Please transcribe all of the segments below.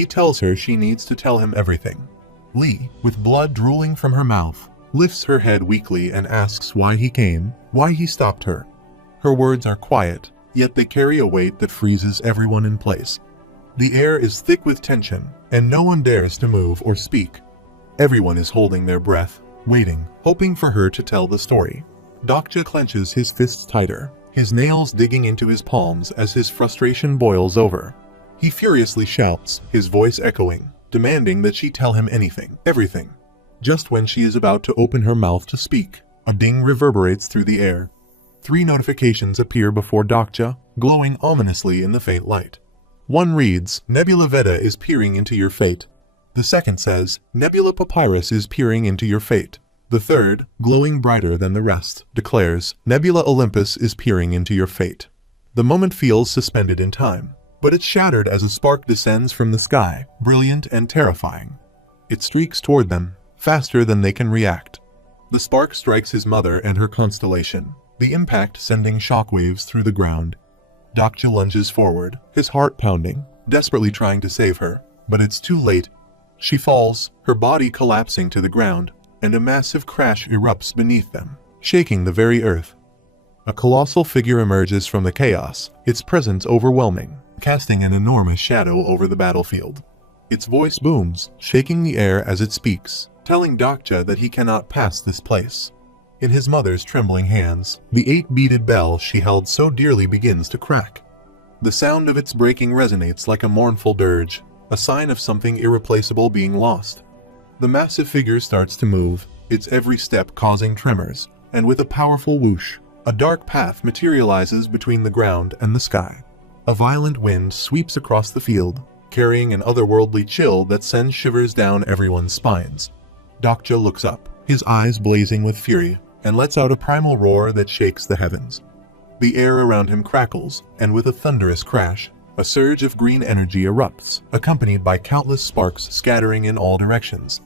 He tells her she needs to tell him everything. Lee, with blood drooling from her mouth, lifts her head weakly and asks why he came, why he stopped her. Her words are quiet, yet they carry a weight that freezes everyone in place. The air is thick with tension, and no one dares to move or speak. Everyone is holding their breath, waiting, hoping for her to tell the story. Dokja clenches his fists tighter, his nails digging into his palms as his frustration boils over. He furiously shouts, his voice echoing, demanding that she tell him anything, everything. Just when she is about to open her mouth to speak, a ding reverberates through the air. 3 notifications appear before Dokja, glowing ominously in the faint light. One reads, Nebula Veda is peering into your fate. The second says, Nebula Papyrus is peering into your fate. The third, glowing brighter than the rest, declares, Nebula Olympus is peering into your fate. The moment feels suspended in time, but it's shattered as a spark descends from the sky, brilliant and terrifying. It streaks toward them, faster than they can react. The spark strikes his mother and her constellation, the impact sending shockwaves through the ground. Dokja lunges forward, his heart pounding, desperately trying to save her, but it's too late. She falls, her body collapsing to the ground, and a massive crash erupts beneath them, shaking the very earth. A colossal figure emerges from the chaos, its presence overwhelming, casting an enormous shadow over the battlefield. Its voice booms, shaking the air as it speaks, telling Dokja that he cannot pass this place. In his mother's trembling hands, the 8-beaded bell she held so dearly begins to crack. The sound of its breaking resonates like a mournful dirge, a sign of something irreplaceable being lost. The massive figure starts to move, its every step causing tremors, and with a powerful whoosh, a dark path materializes between the ground and the sky. A violent wind sweeps across the field, carrying an otherworldly chill that sends shivers down everyone's spines. Dokja looks up, his eyes blazing with fury, and lets out a primal roar that shakes the heavens. The air around him crackles, and with a thunderous crash, a surge of green energy erupts, accompanied by countless sparks scattering in all directions.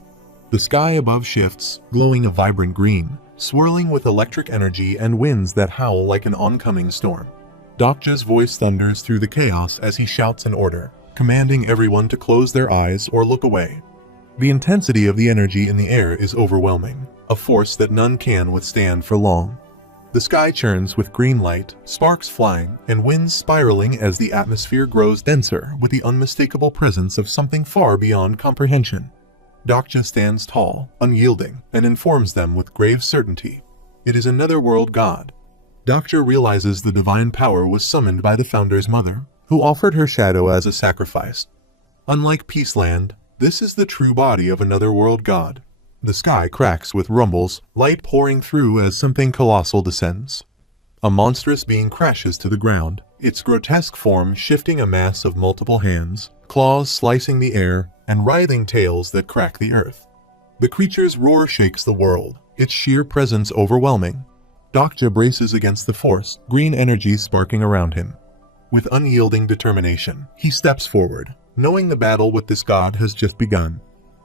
The sky above shifts, glowing a vibrant green, swirling with electric energy and winds that howl like an oncoming storm. Dokja's voice thunders through the chaos as he shouts an order, commanding everyone to close their eyes or look away. The intensity of the energy in the air is overwhelming, a force that none can withstand for long. The sky churns with green light, sparks flying, and winds spiraling as the atmosphere grows denser with the unmistakable presence of something far beyond comprehension. Dokja stands tall, unyielding, and informs them with grave certainty. It is another world god. Dokja realizes the divine power was summoned by the Founder's mother, who offered her shadow as a sacrifice. Unlike Peaceland, this is the true body of another world god. The sky cracks with rumbles, light pouring through as something colossal descends. A monstrous being crashes to the ground, its grotesque form shifting a mass of multiple hands, claws slicing the air, and writhing tails that crack the earth. The creature's roar shakes the world, its sheer presence overwhelming. Dokja braces against the force, green energy sparking around him. With unyielding determination, he steps forward, knowing the battle with this god has just begun.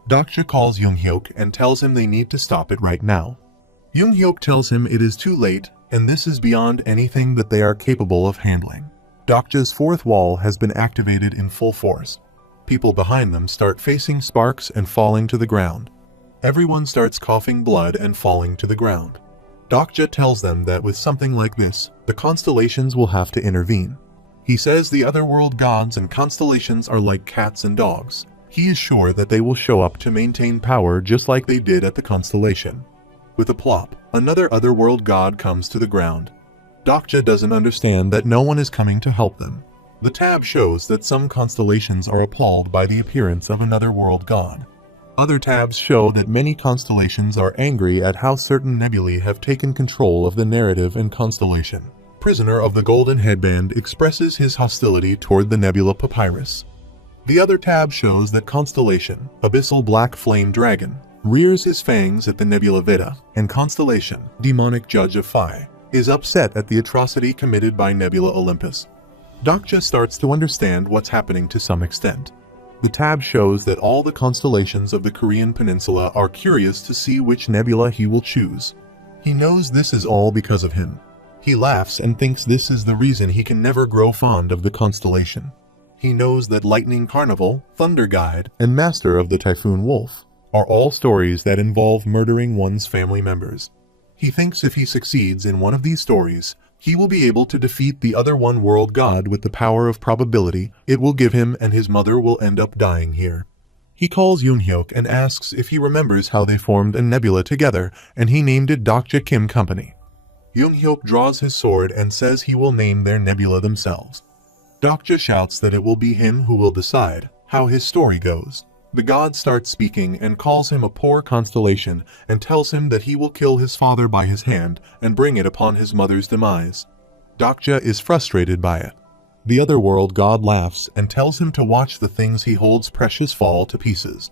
Dokja calls Younghyuk and tells him they need to stop it right now. Younghyuk tells him it is too late, and this is beyond anything that they are capable of handling. Dokja's fourth wall has been activated in full force. People behind them start facing sparks and falling to the ground. Everyone starts coughing blood and falling to the ground. Dokja tells them that with something like this, the constellations will have to intervene. He says the otherworld gods and constellations are like cats and dogs. He is sure that they will show up to maintain power just like they did at the constellation. With a plop, another otherworld god comes to the ground. Dokja doesn't understand that no one is coming to help them. The tab shows that some constellations are appalled by the appearance of another world god. Other tabs show that many constellations are angry at how certain nebulae have taken control of the narrative and constellation. Prisoner of the Golden Headband expresses his hostility toward the Nebula Papyrus. The other tab shows that Constellation, Abyssal Black Flame Dragon, rears his fangs at the Nebula Veda, and Constellation, Demonic Judge of Phi, is upset at the atrocity committed by Nebula Olympus. Dokja starts to understand what's happening to some extent. The tab shows that all the constellations of the Korean peninsula are curious to see which nebula he will choose. He knows this is all because of him. He laughs and thinks this is the reason he can never grow fond of the constellation. He knows that Lightning Carnival, Thunder Guide, and Master of the Typhoon Wolf are all stories that involve murdering one's family members. He thinks if he succeeds in one of these stories, he will be able to defeat the other one-world god with the power of probability it will give him, and his mother will end up dying here. He calls Yoonhyuk and asks if he remembers how they formed a nebula together, and he named it Dokja Kim Company. Yoonhyuk draws his sword and says he will name their nebula themselves. Dokja shouts that it will be him who will decide how his story goes. The god starts speaking and calls him a poor constellation and tells him that he will kill his father by his hand and bring it upon his mother's demise. Dokja is frustrated by it. The other world god laughs and tells him to watch the things he holds precious fall to pieces.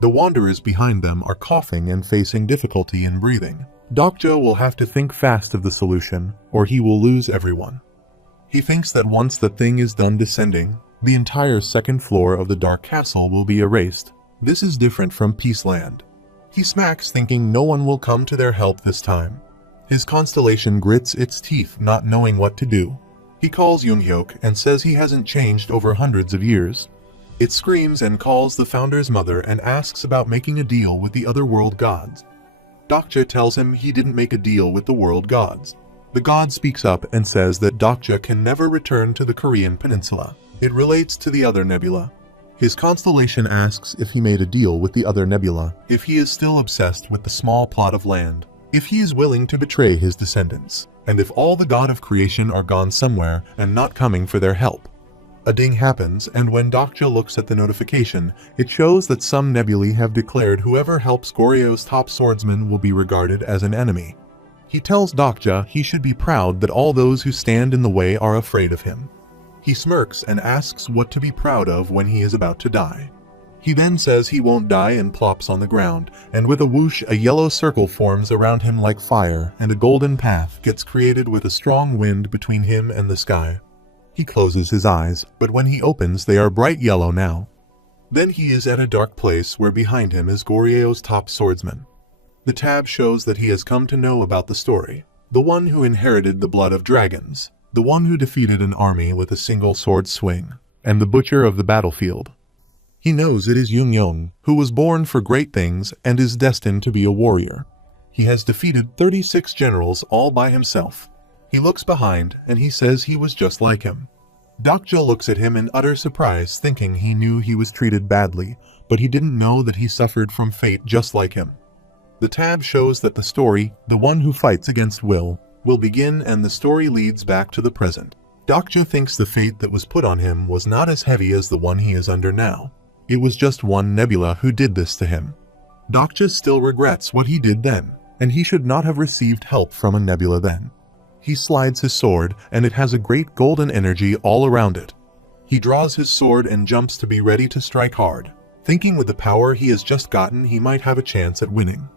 The wanderers behind them are coughing and facing difficulty in breathing. Dokja will have to think fast of the solution, or he will lose everyone. He thinks that once the thing is done descending, the entire second floor of the Dark Castle will be erased. This is different from Peaceland. He smacks, thinking no one will come to their help this time. His constellation grits its teeth, not knowing what to do. He calls Yoonhyuk and says he hasn't changed over hundreds of years. It screams and calls the founder's mother and asks about making a deal with the other world gods. Dokja tells him he didn't make a deal with the world gods. The god speaks up and says that Dokja can never return to the Korean peninsula. It relates to the other nebula. His constellation asks if he made a deal with the other nebula, if he is still obsessed with the small plot of land, if he is willing to betray his descendants, and if all the god of creation are gone somewhere and not coming for their help. A ding happens, and when Dokja looks at the notification, it shows that some nebulae have declared whoever helps Goryeo's top swordsman will be regarded as an enemy. He tells Dokja he should be proud that all those who stand in the way are afraid of him. He smirks and asks what to be proud of when he is about to die. He then says he won't die and plops on the ground, and with a whoosh a yellow circle forms around him like fire, and a golden path gets created with a strong wind between him and the sky. He closes his eyes, but when he opens they are bright yellow now. Then he is at a dark place where behind him is Goryeo's top swordsman. The tab shows that he has come to know about the story, the one who inherited the blood of dragons, the one who defeated an army with a single sword swing, and the butcher of the battlefield. He knows it is Yoonhyuk, who was born for great things and is destined to be a warrior. He has defeated 36 generals all by himself. He looks behind and he says he was just like him. Dokja looks at him in utter surprise, thinking he knew he was treated badly, but he didn't know that he suffered from fate just like him. The tab shows that the story, The One Who Fights Against Will begin, and the story leads back to the present. Dokja thinks the fate that was put on him was not as heavy as the one he is under now. It was just one nebula who did this to him. Dokja still regrets what he did then, and he should not have received help from a nebula then. He slides his sword, and it has a great golden energy all around it. He draws his sword and jumps to be ready to strike hard, thinking with the power he has just gotten he might have a chance at winning.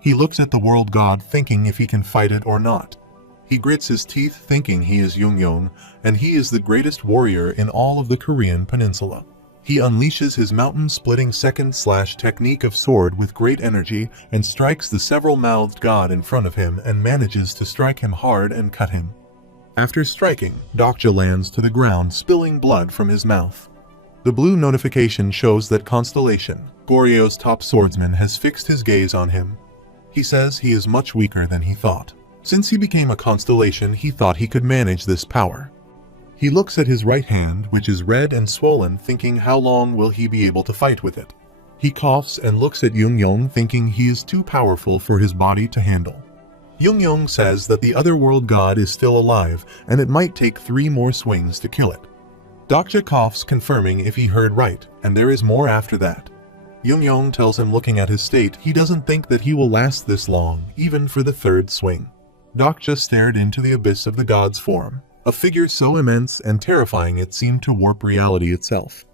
He looks at the world god, thinking if he can fight it or not. He grits his teeth, thinking he is Yoonhyuk, and he is the greatest warrior in all of the Korean peninsula. He unleashes his mountain-splitting second-slash-technique of sword with great energy and strikes the several-mouthed god in front of him and manages to strike him hard and cut him. After striking, Dokja lands to the ground, spilling blood from his mouth. The blue notification shows that Constellation, Goryeo's top swordsman, has fixed his gaze on him. He says he is much weaker than he thought. Since he became a constellation, he thought he could manage this power. He looks at his right hand, which is red and swollen, thinking how long will he be able to fight with it. He coughs and looks at Yoonhyuk, thinking he is too powerful for his body to handle. Yoonhyuk says that the other world god is still alive, and it might take 3 more swings to kill it. Dokja coughs, confirming if he heard right, and there is more after that. Yoonhyuk tells him, looking at his state, he doesn't think that he will last this long, even for the 3rd swing. Dokja stared into the abyss of the god's form, a figure so immense and terrifying it seemed to warp reality itself.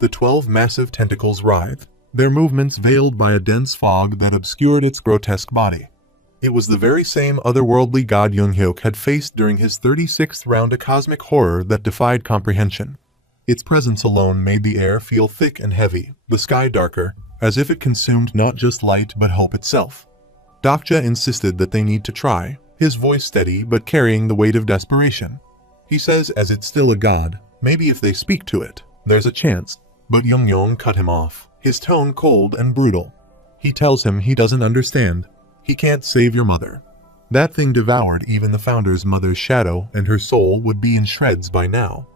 The 12 massive tentacles writhed, their movements veiled by a dense fog that obscured its grotesque body. It was the very same otherworldly god Yoonhyuk had faced during his 36th round, a cosmic horror that defied comprehension. Its presence alone made the air feel thick and heavy, the sky darker, as if it consumed not just light but hope itself. Dokja insisted that they need to try, his voice steady but carrying the weight of desperation. He says as it's still a god, maybe if they speak to it, There's a chance. But Young cut him off, his tone cold and brutal. He tells him he doesn't understand. He can't save your mother. That thing devoured even the founder's mother's shadow, and her soul would be in shreds by now.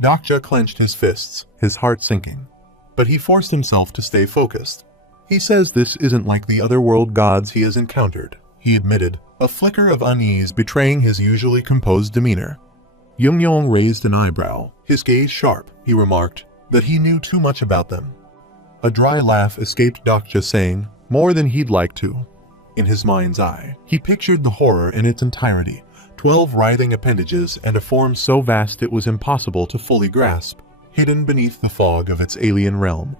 Dokja clenched his fists, his heart sinking. But he forced himself to stay focused. He says this isn't like the other world gods he has encountered, he admitted, a flicker of unease betraying his usually composed demeanor. Young raised an eyebrow, his gaze sharp. He remarked that he knew too much about them. A dry laugh escaped Dokja, saying, more than he'd like to. In his mind's eye, he pictured the horror in its entirety, 12 writhing appendages and a form so vast it was impossible to fully grasp, hidden beneath the fog of its alien realm.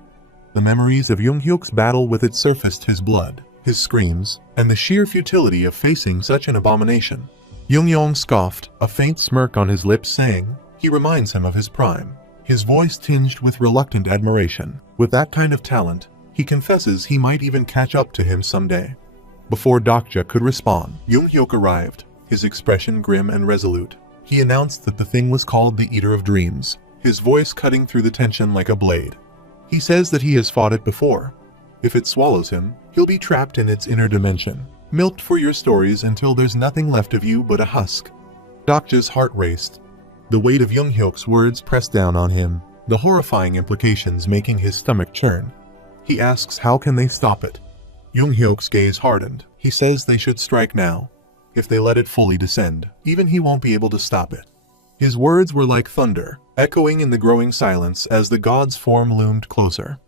The memories of Younghyuk's battle with it surfaced, his blood, his screams, and the sheer futility of facing such an abomination. Young scoffed, a faint smirk on his lips, saying, he reminds him of his prime. His voice tinged with reluctant admiration. With that kind of talent, he confesses he might even catch up to him someday. Before Dokja could respond, Younghyuk arrived, his expression grim and resolute. He announced that the thing was called the Eater of Dreams, his voice cutting through the tension like a blade. He says that he has fought it before. If it swallows him, he'll be trapped in its inner dimension, milked for your stories until there's nothing left of you but a husk. Dokja's heart raced. The weight of Younghyuk's words pressed down on him, the horrifying implications making his stomach churn. He asks how can they stop it. Younghyuk's gaze hardened. He says they should strike now. If they let it fully descend, even he won't be able to stop it. His words were like thunder, echoing in the growing silence as the god's form loomed closer.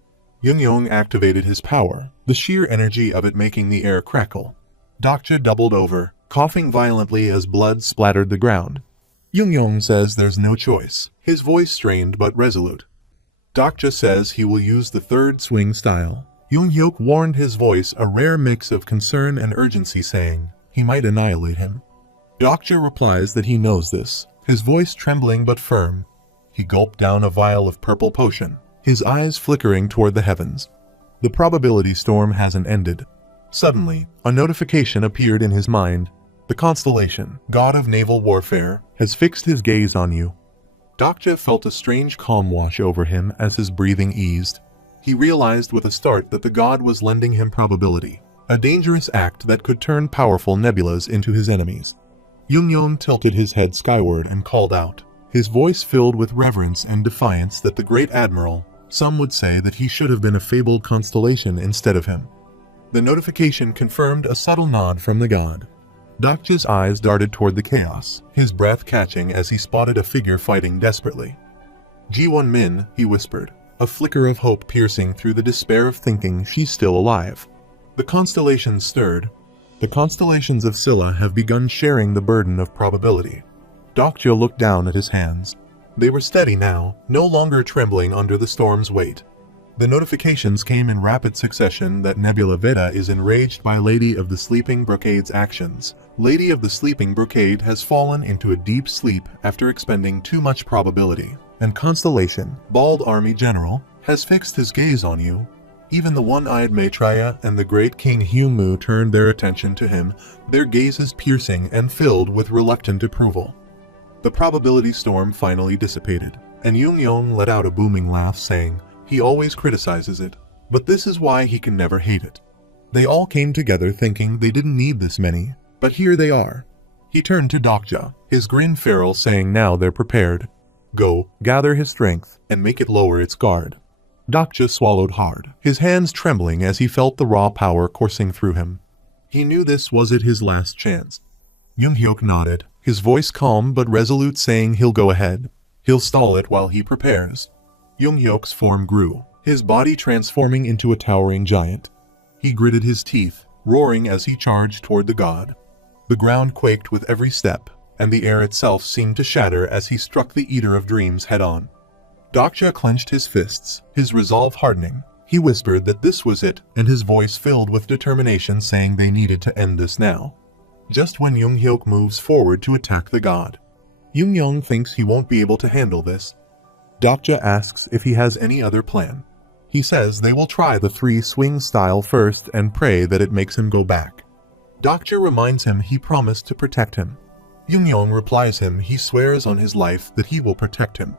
Young activated his power, the sheer energy of it making the air crackle. Dokja doubled over, coughing violently as blood splattered the ground. Young says there's no choice, his voice strained but resolute. Dokja says he will use the third swing style. Younghyuk warned, his voice a rare mix of concern and urgency, saying he might annihilate him. Dokja replies that he knows this, his voice trembling but firm. He gulped down a vial of purple potion, his eyes flickering toward the heavens. The probability storm hasn't ended. Suddenly, a notification appeared in his mind. The Constellation, god of naval warfare, has fixed his gaze on you. Dokja felt a strange calm wash over him as his breathing eased. He realized with a start that the god was lending him probability, a dangerous act that could turn powerful nebulas into his enemies. Young tilted his head skyward and called out, his voice filled with reverence and defiance, that the great admiral, some would say that he should have been a fabled constellation instead of him. The notification confirmed a subtle nod from the god. Dokja's eyes darted toward the chaos, his breath catching as he spotted a figure fighting desperately. Ji-won Min, he whispered, a flicker of hope piercing through the despair of thinking she's still alive. The constellations stirred. The constellations of Scylla have begun sharing the burden of probability. Dokja looked down at his hands. They were steady now, no longer trembling under the storm's weight. The notifications came in rapid succession that Nebula Veda is enraged by Lady of the Sleeping Brocade's actions. Lady of the Sleeping Brocade has fallen into a deep sleep after expending too much probability. And Constellation, Bald Army General, has fixed his gaze on you. Even the one-eyed Maitreya and the great King Hyunmu turned their attention to him, their gazes piercing and filled with reluctant approval. The probability storm finally dissipated, and Young let out a booming laugh, saying, he always criticizes it, but this is why he can never hate it. They all came together thinking they didn't need this many, but here they are. He turned to Dokja, his grin feral, saying now they're prepared. Go, gather his strength, and make it lower its guard. Dokja swallowed hard, his hands trembling as he felt the raw power coursing through him. He knew this was his last chance. Younghyuk nodded, his voice calm but resolute, saying he'll go ahead. He'll stall it while he prepares. Younghyuk's form grew, his body transforming into a towering giant. He gritted his teeth, roaring as he charged toward the god. The ground quaked with every step, and the air itself seemed to shatter as he struck the Eater of Dreams head-on. Dokja clenched his fists, his resolve hardening. He whispered that this was it, and his voice filled with determination, saying they needed to end this now. Just when Younghyuk moves forward to attack the god. Young thinks he won't be able to handle this. Dokja asks if he has any other plan. He says they will try the 3-swing style first and pray that it makes him go back. Dokja reminds him he promised to protect him. Young replies him he swears on his life that he will protect him.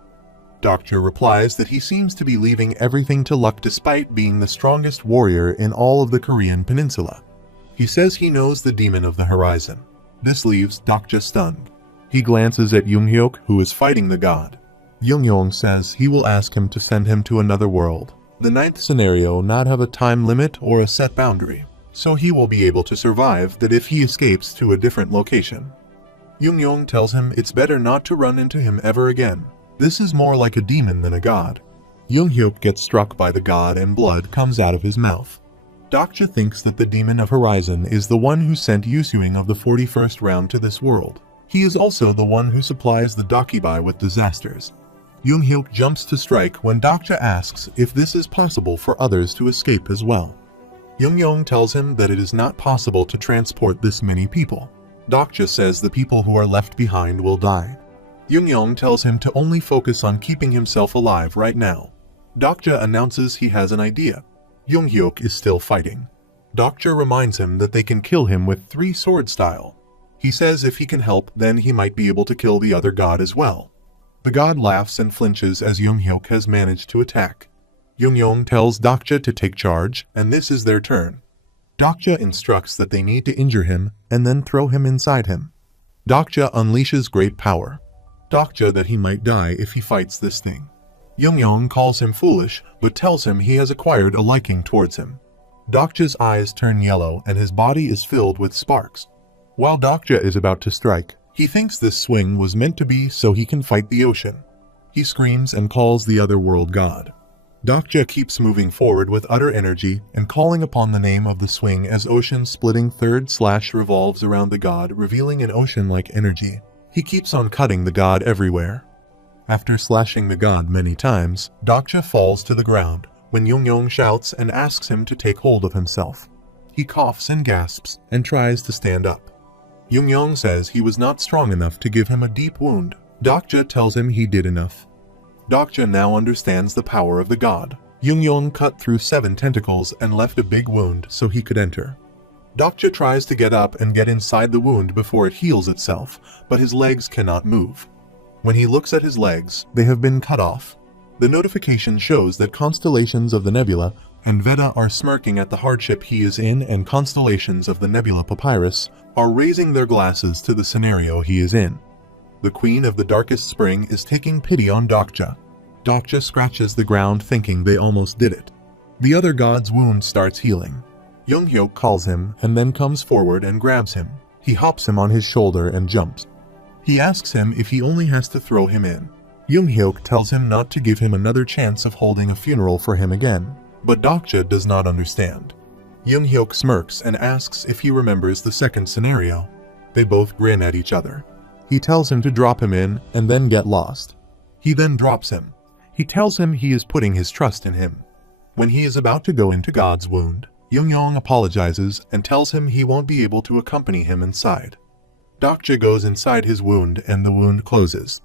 Doctor replies that he seems to be leaving everything to luck despite being the strongest warrior in all of the Korean peninsula. He says he knows the demon of the horizon. This leaves Dokja stunned. He glances at Young-hyuk, who is fighting the god. Young-yong says he will ask him to send him to another world. The 9th scenario not have a time limit or a set boundary, so he will be able to survive that if he escapes to a different location. Young-yong tells him it's better not to run into him ever again. This is more like a demon than a god. Young-hyuk gets struck by the god and blood comes out of his mouth. Dokja thinks that the demon of Horizon is the one who sent Yusuing of the 41st round to this world. He is also the one who supplies the Dakibai with disasters. Young-hyuk jumps to strike when Dokja asks if this is possible for others to escape as well. Young-yong tells him that it is not possible to transport this many people. Dokja says the people who are left behind will die. Young-yong tells him to only focus on keeping himself alive right now. Dokja announces he has an idea. Young-hyuk is still fighting. Dokja reminds him that they can kill him with 3 sword style. He says if he can help, then he might be able to kill the other god as well. The god laughs and flinches as Young-hyuk has managed to attack. Young-yong tells Dokja to take charge, and this is their turn. Dokja instructs that they need to injure him and then throw him inside him. Dokja unleashes great power. Dokja that he might die if he fights this thing. Young-yong calls him foolish, but tells him he has acquired a liking towards him. Dokja's eyes turn yellow and his body is filled with sparks. While Dokja is about to strike, he thinks this swing was meant to be so he can fight the ocean. He screams and calls the other world god. Dokja keeps moving forward with utter energy and calling upon the name of the swing as ocean splitting third slash revolves around the god, revealing an ocean-like energy. He keeps on cutting the god everywhere. After slashing the god many times, Dokja falls to the ground when Young-yong shouts and asks him to take hold of himself. He coughs and gasps and tries to stand up. Young-yong says he was not strong enough to give him a deep wound. Dokja tells him he did enough. Dokja now understands the power of the god. Young-yong cut through 7 tentacles and left a big wound so he could enter. Dokja tries to get up and get inside the wound before it heals itself, but his legs cannot move. When he looks at his legs, they have been cut off. The notification shows that constellations of the nebula and Veda are smirking at the hardship he is in, and constellations of the nebula Papyrus are raising their glasses to the scenario he is in. The Queen of the Darkest Spring is taking pity on Dokja. Dokja scratches the ground thinking they almost did it. The other god's wound starts healing. Young-hyuk calls him and then comes forward and grabs him. He hops him on his shoulder and jumps. He asks him if he only has to throw him in. Young-hyuk tells him not to give him another chance of holding a funeral for him again, but Dokja does not understand. Young-hyuk smirks and asks if he remembers the second scenario. They both grin at each other. He tells him to drop him in and then get lost. He then drops him. He tells him he is putting his trust in him. When he is about to go into God's wound, Young-yong apologizes and tells him he won't be able to accompany him inside. Dokja goes inside his wound and the wound closes.